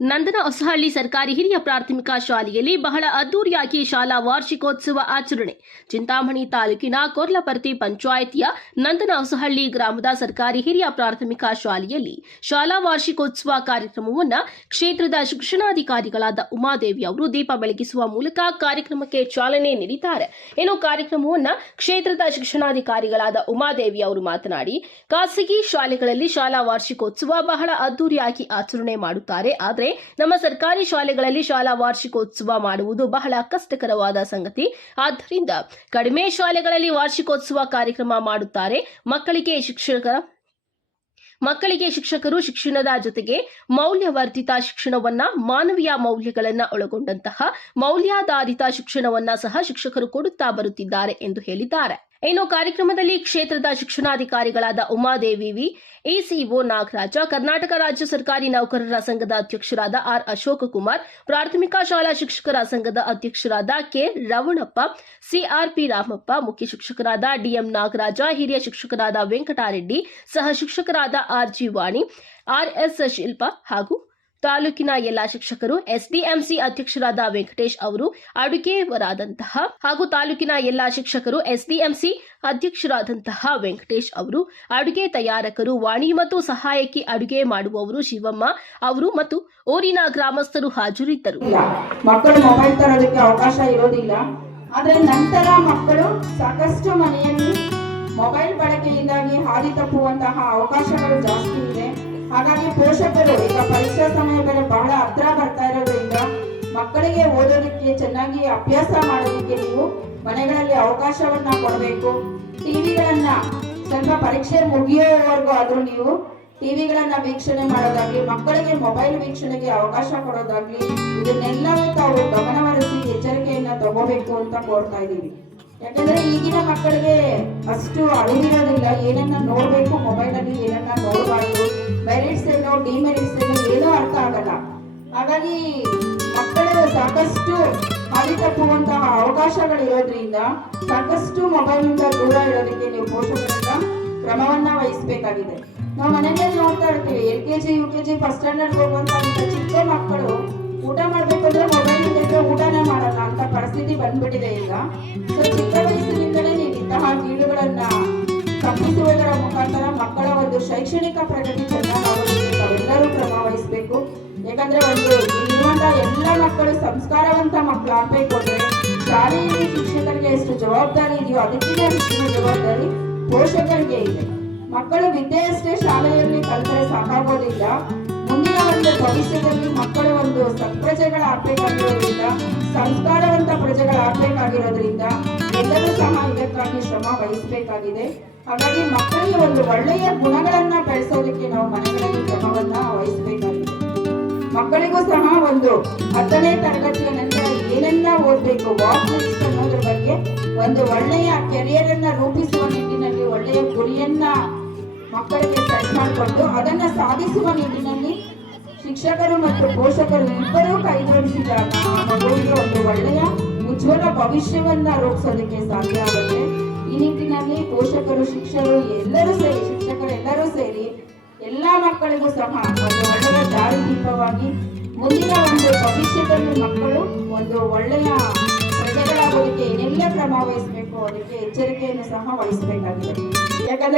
ನಂದನ ಹೊಸಹಳ್ಳಿ ಸರ್ಕಾರಿ ಹಿರಿಯ ಪ್ರಾಥಮಿಕ ಶಾಲೆಯಲ್ಲಿ ಬಹಳ ಅದ್ದೂರಿಯಾಗಿ ಶಾಲಾ ವಾರ್ಷಿಕೋತ್ಸವ ಆಚರಣೆ. ಚಿಂತಾಮಣಿ ತಾಲೂಕಿನ ಕೊರ್ಲಪರ್ತಿ ಪಂಚಾಯಿತಿಯ ನಂದನ ಹೊಸಹಳ್ಳಿ ಗ್ರಾಮದ ಸರ್ಕಾರಿ ಹಿರಿಯ ಪ್ರಾಥಮಿಕ ಶಾಲೆಯಲ್ಲಿ ಶಾಲಾ ವಾರ್ಷಿಕೋತ್ಸವ ಕಾರ್ಯಕ್ರಮವನ್ನು ಕ್ಷೇತ್ರದ ಶಿಕ್ಷಣಾಧಿಕಾರಿಗಳಾದ ಉಮಾದೇವಿ ಅವರು ದೀಪ ಬೆಳಗಿಸುವ ಮೂಲಕ ಕಾರ್ಯಕ್ರಮಕ್ಕೆ ಚಾಲನೆ ನೀಡಿದ್ದಾರೆ. ಇನ್ನು ಕಾರ್ಯಕ್ರಮವನ್ನು ಕ್ಷೇತ್ರದ ಶಿಕ್ಷಣಾಧಿಕಾರಿಗಳಾದ ಉಮಾದೇವಿ ಅವರು ಮಾತನಾಡಿ, ಖಾಸಗಿ ಶಾಲೆಗಳಲ್ಲಿ ಶಾಲಾ ವಾರ್ಷಿಕೋತ್ಸವ ಬಹಳ ಅದ್ದೂರಿಯಾಗಿ ಆಚರಣೆ ಮಾಡುತ್ತಾರೆ. ಆದರೆ ನಮ್ಮ ಸರ್ಕಾರಿ ಶಾಲೆಗಳಲ್ಲಿ ಶಾಲಾ ವಾರ್ಷಿಕೋತ್ಸವ ಮಾಡುವುದು ಬಹಳ ಕಷ್ಟಕರವಾದ ಸಂಗತಿ. ಆದ್ದರಿಂದ ಕಡಿಮೆ ಶಾಲೆಗಳಲ್ಲಿ ವಾರ್ಷಿಕೋತ್ಸವ ಕಾರ್ಯಕ್ರಮ ಮಾಡುತ್ತಾರೆ ಮಕ್ಕಳಿಗೆ ಶಿಕ್ಷಕರ ಮಕ್ಕಳಿಗೆ ಶಿಕ್ಷಕರು ಶಿಕ್ಷಣದ ಜೊತೆಗೆ ಮೌಲ್ಯವರ್ಧಿತ ಶಿಕ್ಷಣವನ್ನ, ಮಾನವೀಯ ಮೌಲ್ಯಗಳನ್ನ ಒಳಗೊಂಡಂತಹ ಮೌಲ್ಯಾಧಾರಿತ ಶಿಕ್ಷಣವನ್ನ ಸಹ ಶಿಕ್ಷಕರು ಕೊಡುತ್ತಾ ಬರುತ್ತಿದ್ದಾರೆ ಎಂದು ಹೇಳಿದ್ದಾರೆ. ಇನ್ನು ಕಾರ್ಯಕ್ರಮದಲ್ಲಿ ಕ್ಷೇತ್ರದ ಶಿಕ್ಷಣಾಧಿಕಾರಿಗಳಾದ ಉಮಾದೇವಿ ವಿ. ಎಸಿಒ ನಾಗರಾಜ, ಕರ್ನಾಟಕ ರಾಜ್ಯ ಸರ್ಕಾರಿ ನೌಕರರ ಸಂಘದ ಅಧ್ಯಕ್ಷರಾದ ಆರ್ ಅಶೋಕ್ ಕುಮಾರ್, ಪ್ರಾಥಮಿಕ ಶಾಲಾ ಶಿಕ್ಷಕರ ಸಂಘದ ಅಧ್ಯಕ್ಷರಾದ ಕೆ ರವಣಪ್ಪ, ಸಿಆರ್ಪಿ ರಾಮಪ್ಪ, ಮುಖ್ಯ ಶಿಕ್ಷಕರಾದ ಡಿಎಂ ನಾಗರಾಜ, ಹಿರಿಯ ಶಿಕ್ಷಕರಾದ ವೆಂಕಟಾರೆಡ್ಡಿ, ಸಹ ಶಿಕ್ಷಕರಾದ R G Vani RS Shilpa ಹಾಗೂ ತಾಲೂಕಿನ ಎಲ್ಲಾ ಶಿಕ್ಷಕರು ಎಸ್ಡಿಎಂಸಿ ಅಧ್ಯಕ್ಷರಾದ ವೆಂಕಟೇಶ್ ಅವರು ಅಡುಗೆಯವರಾದಂತಹ ಹಾಗೂ ತಾಲೂಕಿನ ಎಲ್ಲಾ ಶಿಕ್ಷಕರು ಎಸ್ಡಿಎಂಸಿ ಅಧ್ಯಕ್ಷರಾದಂತಹ ವೆಂಕಟೇಶ್ ಅವರು ಅಡುಗೆ ತಯಾರಕರು, ವಾಣಿ ಮತ್ತು ಸಹಾಯಕಿ ಅಡುಗೆ ಮಾಡುವವರು ಶಿವಮ್ಮ ಅವರು ಮತ್ತು ಊರಿನ ಗ್ರಾಮಸ್ಥರು ಹಾಜರಿದ್ದರು. ಮಕ್ಕಳು ಮೊಬೈಲ್ ತರೋದಕ್ಕೆ ಅವಕಾಶ ಇರೋದಿಲ್ಲ. ಆದ್ರೆ ನಂತರ ಮಕ್ಕಳು ಸಾಕಷ್ಟು ಮನೆಯಲ್ಲಿ ಮೊಬೈಲ್ ಬಳಕೆಯಿಂದಾಗಿ ಹಾದಿ ತಪ್ಪುವಂತಹ ಅವಕಾಶಗಳು ಜಾಸ್ತಿ ಇದೆ. ಹಾಗಾಗಿ ಪೋಷಕರು ಈಗ ಪರೀಕ್ಷಾ ಸಮಯದಲ್ಲಿ ಬಹಳ ಹತ್ರ ಬರ್ತಾ ಇರೋದ್ರಿಂದ ಮಕ್ಕಳಿಗೆ ಓದೋದಕ್ಕೆ ಚೆನ್ನಾಗಿ ಅಭ್ಯಾಸ ಮಾಡೋದಕ್ಕೆ ನೀವು ಮನೆಗಳಲ್ಲಿ ಅವಕಾಶವನ್ನ ಕೊಡಬೇಕು. ಟಿವಿಗಳನ್ನ ಸ್ವಲ್ಪ ಪರೀಕ್ಷೆ ಮುಗಿಯೋವರೆಗೂ ಆದ್ರೂ ನೀವು ಟಿವಿಗಳನ್ನ ವೀಕ್ಷಣೆ ಮಾಡೋದಾಗ್ಲಿ, ಮಕ್ಕಳಿಗೆ ಮೊಬೈಲ್ ವೀಕ್ಷಣೆಗೆ ಅವಕಾಶ ಕೊಡೋದಾಗ್ಲಿ, ಇದನ್ನೆಲ್ಲವೂ ತಾವು ಗಮನವರಿಸಿ ಎಚ್ಚರಿಕೆಯನ್ನ ತಗೋಬೇಕು ಅಂತ ಕೋರ್ತಾ ಇದ್ದೀವಿ. ಯಾಕಂದ್ರೆ ಈಗಿನ ಮಕ್ಕಳಿಗೆ ಅಷ್ಟು ಅರಿವಿರೋದಿಲ್ಲ ಏನನ್ನ ನೋಡ್ಬೇಕು ಮೊಬೈಲ್ ಅಲ್ಲಿ ಏನನ್ನ ನೋಡಬಾರ್ದು. ಮೆರಿಟ್ಸ್ ಏನೋ ಡಿಮೆರಿಟ್ಸ್ ಏನೋ ಏನೋ ಅರ್ಥ ಆಗಲ್ಲ. ಹಾಗಾಗಿ ಮಕ್ಕಳು ಸಾಕಷ್ಟು ಹಾದಿ ತಪ್ಪುವಂತಹ ಅವಕಾಶಗಳಿರೋದ್ರಿಂದ ಸಾಕಷ್ಟು ಮೊಬೈಲ್ನಿಂದ ದೂರ ಇರೋದಕ್ಕೆ ನೀವು ಪೋಷಕರಿಂದ ಕ್ರಮವನ್ನ ವಹಿಸಬೇಕಾಗಿದೆ. ನಾವು ಮನೆಯಲ್ಲಿ ನೋಡ್ತಾ ಇರ್ತೀವಿ. L K G, U K G first standard ಹೋಗುವಂತ ಚಿಕ್ಕ ಮಕ್ಕಳು ಊಟ ಮಾಡ್ಬೇಕಂದ್ರೆ ಮೊಬೈಲ್ ಪರಿಸ್ಥಿತಿ ಬಂದ್ಬಿಟ್ಟಿದೆ ಈಗ. ಸೊ ಚಿಕ್ಕ ವಯಸ್ಸಿನಿಂದಲೇ ನೀವು ಇಂತಹ ಕೀಳುಗಳನ್ನ ತಪ್ಪಿಸುವುದರ ಮುಖಾಂತರ ಮಕ್ಕಳ ಒಂದು ಶೈಕ್ಷಣಿಕ ಪ್ರಗತಿ ತಾವೆಲ್ಲರೂ ಕ್ರಮ ವಹಿಸಬೇಕು. ಯಾಕಂದ್ರೆ ಒಂದು ಇರುವಂತ ಎಲ್ಲ ಮಕ್ಕಳು ಸಂಸ್ಕಾರವಂತ ಮಕ್ಕಳು ಆಗ್ಬೇಕು ಅಂದ್ರೆ ಶಾಲೆಯಲ್ಲಿ ಶಿಕ್ಷಕರಿಗೆ ಎಷ್ಟು ಜವಾಬ್ದಾರಿ ಇದೆಯೋ ಅದಕ್ಕಿಂತ ಹೆಚ್ಚಿನ ಜವಾಬ್ದಾರಿ ಪೋಷಕರಿಗೆ ಇದೆ. ಮಕ್ಕಳು ವಿದ್ಯೆ ಅಷ್ಟೇ ಶಾಲೆಯಲ್ಲಿ ಕಲಿತರೆ ಸಾಕಾಗೋದಿಲ್ಲ. ಮುಂದಿನ ಒಂದು ಭವಿಷ್ಯದಲ್ಲಿ ಮಕ್ಕಳು ಒಂದು ಸತ್ಪ್ರಜೆಗಳಾಗಬೇಕಾಗಿರೋದ್ರಿಂದ ಪ್ರಜೆಗಳಾಗಬೇಕಾಗಿರೋದ್ರಿಂದ ಎಲ್ಲರೂ ಸಹ ಇದಕ್ಕಾಗಿ ಶ್ರಮ ವಹಿಸಬೇಕಾಗಿದೆ. ಹಾಗಾಗಿ ಮಕ್ಕಳಿಗೆ ಒಂದು ಒಳ್ಳೆಯ ಗುಣಗಳನ್ನ ಬೆಳೆಸೋದಕ್ಕೆ ನಾವು ಮನೆಗಳಲ್ಲಿ ಕ್ರಮವನ್ನ ವಹಿಸಬೇಕಾಗಿದೆ. ಮಕ್ಕಳಿಗೂ ಸಹ ಒಂದು ಹತ್ತನೇ ತರಗತಿಯ ನಂತರ ಏನೆಲ್ಲ ಓದಬೇಕು ವಾಕ್ ಲಿಸ್ಟ್ ಅನ್ನೋದ್ರ ಬಗ್ಗೆ ಒಂದು ಒಳ್ಳೆಯ ಕೆರಿಯರ್ ಅನ್ನ ರೂಪಿಸುವ ನಿಟ್ಟಿನಲ್ಲಿ, ಒಳ್ಳೆಯ ಗುರಿಯನ್ನ ಮಕ್ಕಳಿಗೆ ಸೆಟ್ ಮಾಡಿಕೊಂಡು ಅದನ್ನ ಸಾಧಿಸುವ ನಿಟ್ಟಿನಲ್ಲಿ ಶಿಕ್ಷಕರು ಮತ್ತು ಪೋಷಕರು ಇಬ್ಬರೂ ಕೈಜೋಡಿಸಿದಾಗ ಮಗುವಿಗೆ ಒಂದು ಒಳ್ಳೆಯ ಉಜ್ವಲ ಭವಿಷ್ಯವನ್ನ ರೂಪಿಸೋದಕ್ಕೆ ಸಾಧ್ಯ ಆಗುತ್ತೆ. ಈ ನಿಟ್ಟಿನಲ್ಲಿ ಪೋಷಕರು, ಶಿಕ್ಷಕರು ಎಲ್ಲರೂ ಸೇರಿ, ಶಿಕ್ಷಕರು ಎಲ್ಲರೂ ಸೇರಿ ಎಲ್ಲಾ ಮಕ್ಕಳಿಗೂ ಸಹ ಒಂದು ಒಳ್ಳೆಯ ದಾರಿದೀಪವಾಗಿ ಮುಂದಿನ ಒಂದು ಭವಿಷ್ಯದಲ್ಲಿ ಮಕ್ಕಳು ಒಂದು ಒಳ್ಳೆಯ ಪ್ರಜೆಗಳಾಗೋದಕ್ಕೆ ಏನೆಲ್ಲ ಕ್ರಮ ವಹಿಸಬೇಕು ಅದಕ್ಕೆ ಎಚ್ಚರಿಕೆಯನ್ನು ಸಹ ವಹಿಸಬೇಕಾಗಿದೆ. ಯಾಕಂದ್ರೆ